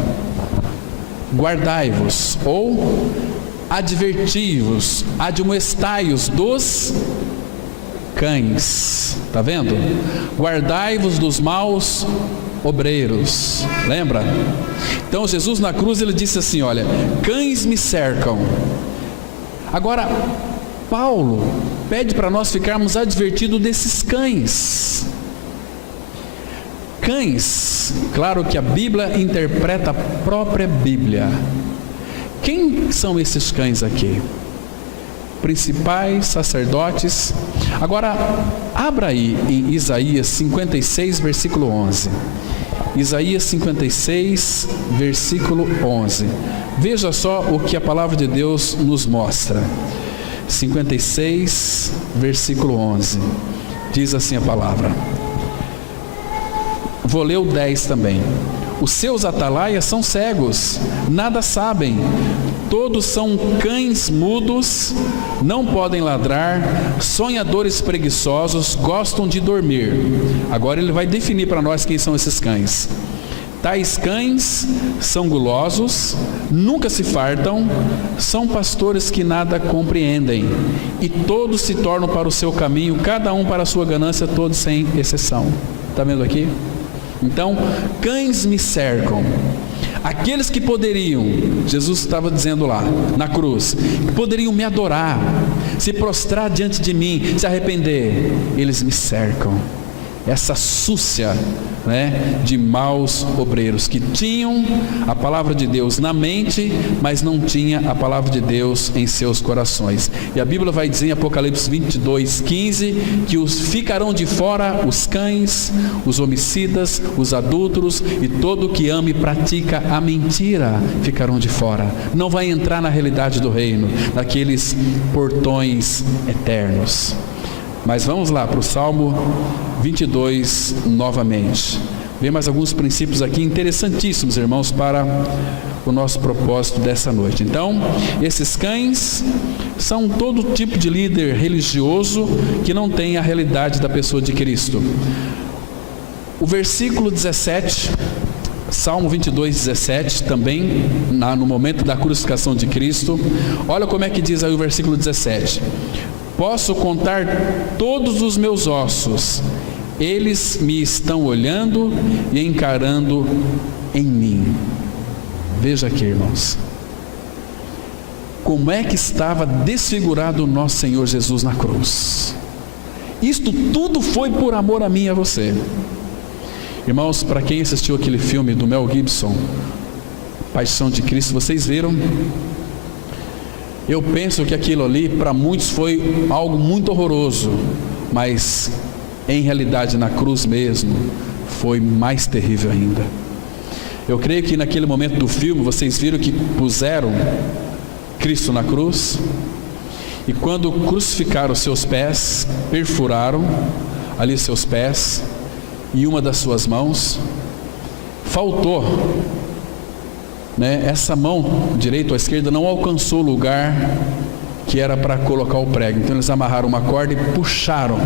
guardai-vos, ou adverti-vos, admoestai-os dos cães. Está vendo? Guardai-vos dos maus obreiros. Lembra? Então Jesus na cruz, ele disse assim, olha: cães me cercam. Agora, Paulo pede para nós ficarmos advertidos desses cães. Cães, claro que a Bíblia interpreta a própria Bíblia. Quem são esses cães aqui? Principais sacerdotes. Agora, abra aí em Isaías 56, versículo 11. Isaías 56, versículo 11. Veja só o que a palavra de Deus nos mostra. 56, versículo 11. Diz assim a palavra. Vou ler o 10 também. Os seus atalaias são cegos, nada sabem. todos são cães mudos, não podem ladrar, sonhadores preguiçosos, gostam de dormir. Agora ele vai definir para nós quem são esses cães. Tais cães são gulosos, nunca se fartam, são pastores que nada compreendem, e todos se tornam para o seu caminho, cada um para a sua ganância, todos sem exceção. Está vendo aqui? Então, cães me cercam. Aqueles que poderiam, Jesus estava dizendo lá, na cruz, que poderiam me adorar, se prostrar diante de mim, se arrepender, eles me cercam. Essa súcia, de maus obreiros que tinham a palavra de Deus na mente, mas não tinha a palavra de Deus em seus corações. E a Bíblia vai dizer em Apocalipse 22:15 que ficarão de fora os cães, os homicidas, os adúlteros e todo que ama e pratica a mentira ficarão de fora. Não vai entrar na realidade do reino, naqueles portões eternos. Mas vamos lá para o Salmo 22 novamente. Vem mais alguns princípios aqui interessantíssimos, irmãos, para o nosso propósito dessa noite. Então, esses cães são todo tipo de líder religioso que não tem a realidade da pessoa de Cristo. O versículo 17, Salmo 22:17, também no momento da crucificação de Cristo. Olha como é que diz aí o versículo 17: posso contar todos os meus ossos, eles me estão olhando e encarando em mim. Veja aqui, irmãos, como é que estava desfigurado o nosso Senhor Jesus na cruz. Isto tudo foi por amor a mim e a você. Irmãos, para quem assistiu aquele filme do Mel Gibson, Paixão de Cristo, vocês viram? Eu penso que aquilo ali para muitos foi algo muito horroroso, mas em realidade na cruz mesmo foi mais terrível ainda. Eu creio que naquele momento do filme vocês viram que puseram Cristo na cruz, e quando crucificaram seus pés, perfuraram ali seus pés e uma das suas mãos, faltou, essa mão direita ou esquerda não alcançou o lugar que era para colocar o prego. Então eles amarraram uma corda e puxaram,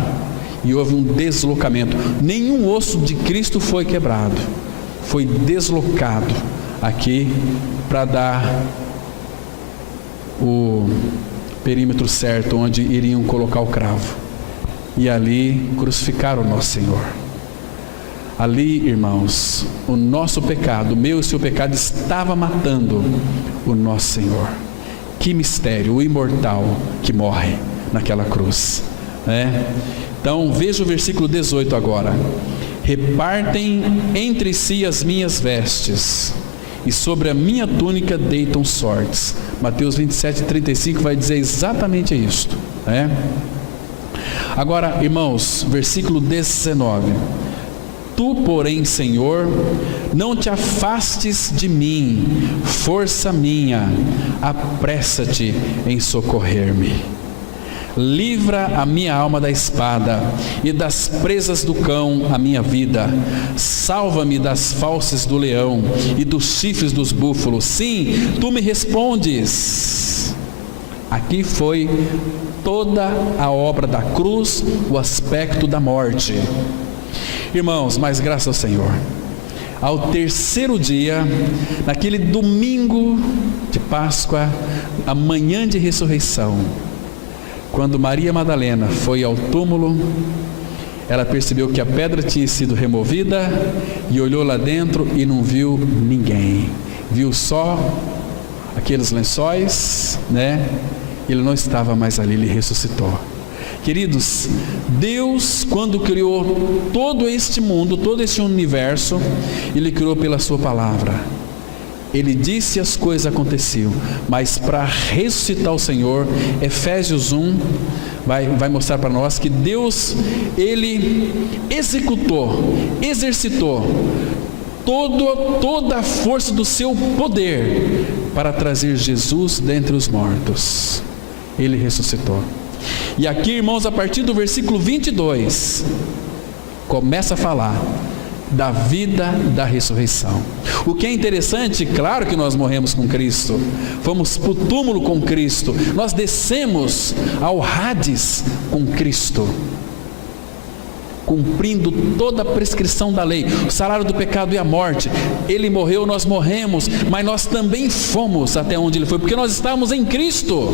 e houve um deslocamento. Nenhum osso de Cristo foi quebrado, foi deslocado aqui para dar o perímetro certo onde iriam colocar o cravo, e ali crucificaram o nosso Senhor. Ali, irmãos, o nosso pecado, o meu e o seu pecado, estava matando o nosso Senhor. Que mistério, o imortal que morre naquela cruz, Então veja o versículo 18 agora: repartem entre si as minhas vestes, e sobre a minha túnica deitam sortes. Mateus 27:35 vai dizer exatamente isto, Agora, irmãos, versículo 19: tu, porém, Senhor, não te afastes de mim, força minha, apressa-te em socorrer-me. Livra a minha alma da espada e das presas do cão a minha vida. Salva-me das fauces do leão e dos chifres dos búfalos. Sim, tu me respondes. Aqui foi toda a obra da cruz, o aspecto da morte. Irmãos, mas graças ao Senhor, ao terceiro dia, naquele domingo de Páscoa, a manhã de ressurreição, quando Maria Madalena foi ao túmulo, ela percebeu que a pedra tinha sido removida e olhou lá dentro e não viu ninguém, viu só aqueles lençóis, Ele não estava mais ali, ele ressuscitou. Queridos, Deus, quando criou todo este mundo, todo este universo, Ele criou pela sua palavra. Ele disse e as coisas aconteciam. Mas para ressuscitar o Senhor, Efésios 1 vai mostrar para nós que Deus, Ele exercitou toda a força do seu poder para trazer Jesus dentre os mortos. Ele ressuscitou. E aqui, irmãos, a partir do versículo 22, começa a falar da vida da ressurreição. O que é interessante, claro que nós morremos com Cristo, fomos para o túmulo com Cristo, nós descemos ao Hades com Cristo, cumprindo toda a prescrição da lei. O salário do pecado é a morte. Ele morreu, nós morremos, mas nós também fomos até onde Ele foi, porque nós estávamos em Cristo.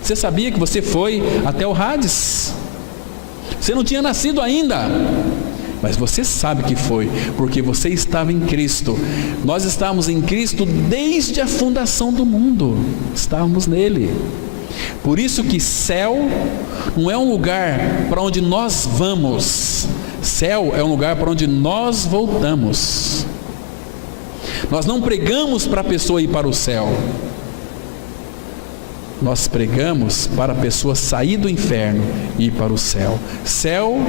Você sabia que você foi até o Hades? Você não tinha nascido ainda, mas você sabe que foi, porque você estava em Cristo. Nós estávamos em Cristo desde a fundação do mundo, estávamos nele. Por isso que céu não é um lugar para onde nós vamos, céu é um lugar para onde nós voltamos. Nós não pregamos para a pessoa ir para o céu, nós pregamos para a pessoa sair do inferno e ir para o céu. Céu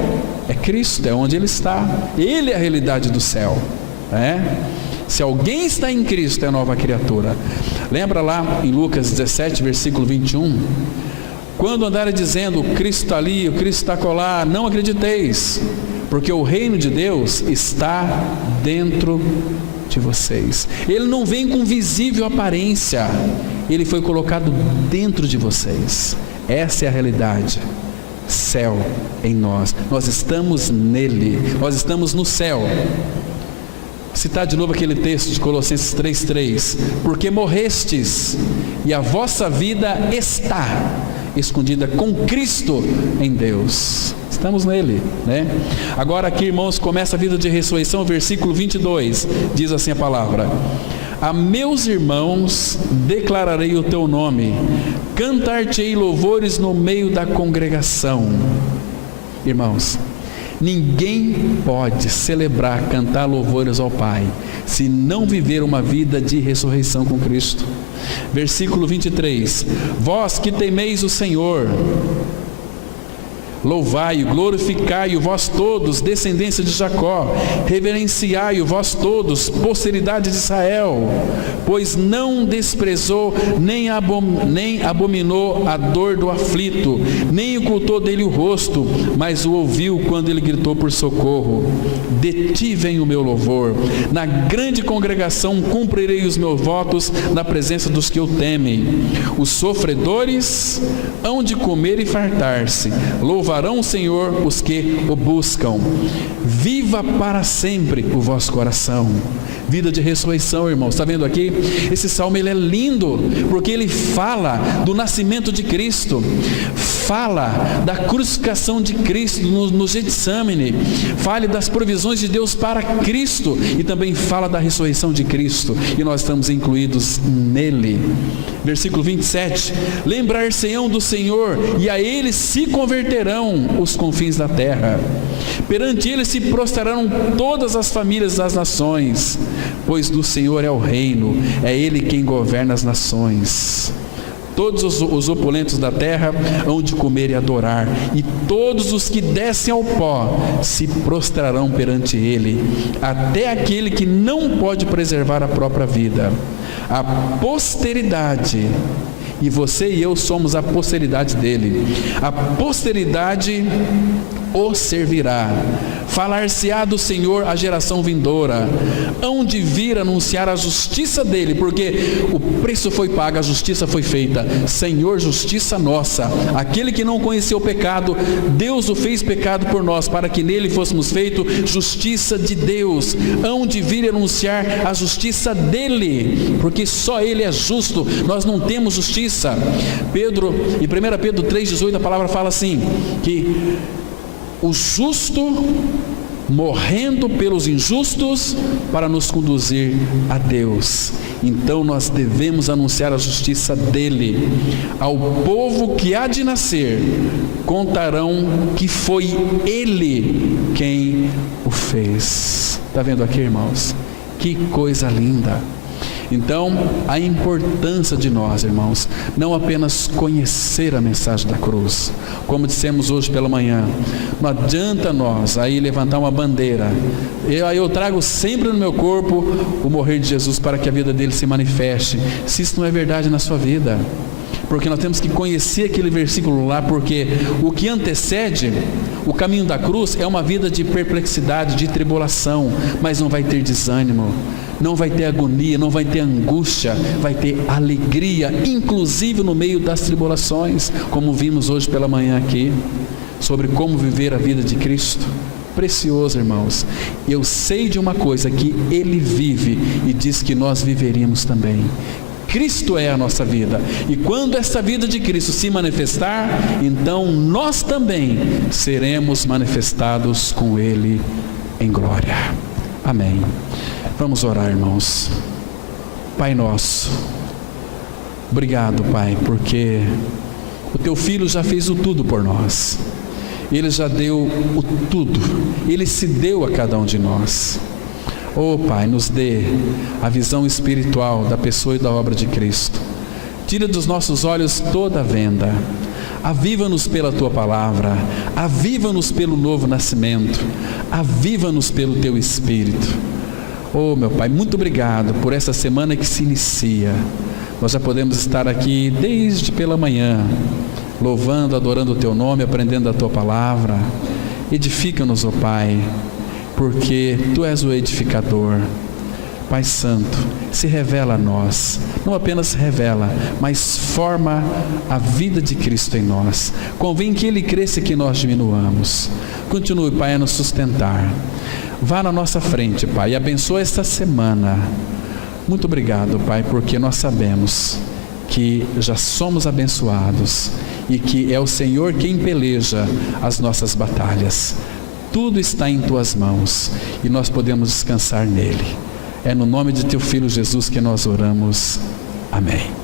é Cristo, é onde Ele está, Ele é a realidade do céu, Se alguém está em Cristo, é nova criatura. Lembra lá em Lucas 17, versículo 21? Quando andarem dizendo, o Cristo está ali, o Cristo está acolá, não acrediteis, porque o reino de Deus está dentro de vocês. Ele não vem com visível aparência, Ele foi colocado dentro de vocês. Essa é a realidade. Céu em nós, nós estamos nele, nós estamos no céu. Citar de novo aquele texto de Colossenses 3,3: porque morrestes e a vossa vida está escondida com Cristo em Deus. Estamos nele, Agora aqui, irmãos, começa a vida de ressurreição, versículo 22, diz assim a palavra: a meus irmãos declararei o teu nome, cantar-te-ei louvores no meio da congregação. Irmãos, ninguém pode celebrar, cantar louvores ao Pai, se não viver uma vida de ressurreição com Cristo. Versículo 23: vós que temeis o Senhor, louvai-o, glorificai-o vós todos, descendência de Jacó, reverenciai-o vós todos, posteridade de Israel, pois não desprezou, nem abominou a dor do aflito, nem ocultou dele o rosto, mas o ouviu quando ele gritou por socorro. De ti vem o meu louvor, na grande congregação cumprirei os meus votos, na presença dos que o temem. Os sofredores hão de comer e fartar-se, louvarão o Senhor os que o buscam. Viva para sempre o vosso coração. Vida de ressurreição, irmãos. Está vendo aqui? Esse salmo ele é lindo, porque ele fala do nascimento de Cristo, fala da crucificação de Cristo no Getsemane, fala das provisões de Deus para Cristo, e também fala da ressurreição de Cristo, e nós estamos incluídos nele. Versículo 27: lembrar-se-ão do Senhor, e a Ele se converterão os confins da terra. Perante Ele se prostrarão todas as famílias das nações, pois do Senhor é o reino, é Ele quem governa as nações. Todos os opulentos da terra hão de comer e adorar, e todos os que descem ao pó se prostrarão perante Ele, até aquele que não pode preservar a própria vida. A posteridade, e você e eu somos a posteridade dele, a posteridade o servirá. Falar-se-á do Senhor a geração vindoura, hão de vir anunciar a justiça dele, porque o preço foi pago, a justiça foi feita. Senhor, justiça nossa, aquele que não conheceu o pecado, Deus o fez pecado por nós, para que nele fôssemos feito justiça de Deus. Hão de vir anunciar a justiça dele, porque só ele é justo, nós não temos justiça. Em 1 Pedro 3,18 a palavra fala assim, que o justo morrendo pelos injustos para nos conduzir a Deus. Então nós devemos anunciar a justiça dele. Ao povo que há de nascer, contarão que foi ele quem o fez. Está vendo aqui, irmãos? Que coisa linda! Então, a importância de nós, irmãos, não apenas conhecer a mensagem da cruz, como dissemos hoje pela manhã, não adianta nós aí levantar uma bandeira, eu trago sempre no meu corpo o morrer de Jesus para que a vida dele se manifeste, se isso não é verdade na sua vida, porque nós temos que conhecer aquele versículo lá, porque o que antecede O caminho da cruz é uma vida de perplexidade, de tribulação, mas não vai ter desânimo, não vai ter agonia, não vai ter angústia, vai ter alegria, inclusive no meio das tribulações, como vimos hoje pela manhã aqui, sobre como viver a vida de Cristo. Precioso, irmãos. Eu sei de uma coisa, que Ele vive e diz que nós viveríamos também. Cristo é a nossa vida, e quando essa vida de Cristo se manifestar, então nós também seremos manifestados com Ele em glória. Amém. Vamos orar, irmãos. Pai nosso, obrigado, Pai, porque o Teu Filho já fez o tudo por nós. Ele já deu o tudo, Ele se deu a cada um de nós. Oh Pai, nos dê a visão espiritual da pessoa e da obra de Cristo. Tira dos nossos olhos toda a venda. Aviva-nos pela Tua palavra, aviva-nos pelo novo nascimento, aviva-nos pelo Teu Espírito. Oh meu Pai, muito obrigado por essa semana que se inicia. Nós já podemos estar aqui desde pela manhã, louvando, adorando o Teu nome, aprendendo a Tua palavra. Edifica-nos, ó Pai, porque Tu és o edificador. Pai Santo, se revela a nós, não apenas revela, mas forma a vida de Cristo em nós. Convém que Ele cresça e que nós diminuamos. Continue, Pai, a nos sustentar. Vá na nossa frente, Pai, e abençoa esta semana. Muito obrigado, Pai, porque nós sabemos que já somos abençoados e que é o Senhor quem peleja as nossas batalhas. Tudo está em Tuas mãos e nós podemos descansar nele. É no nome de Teu Filho Jesus que nós oramos. Amém.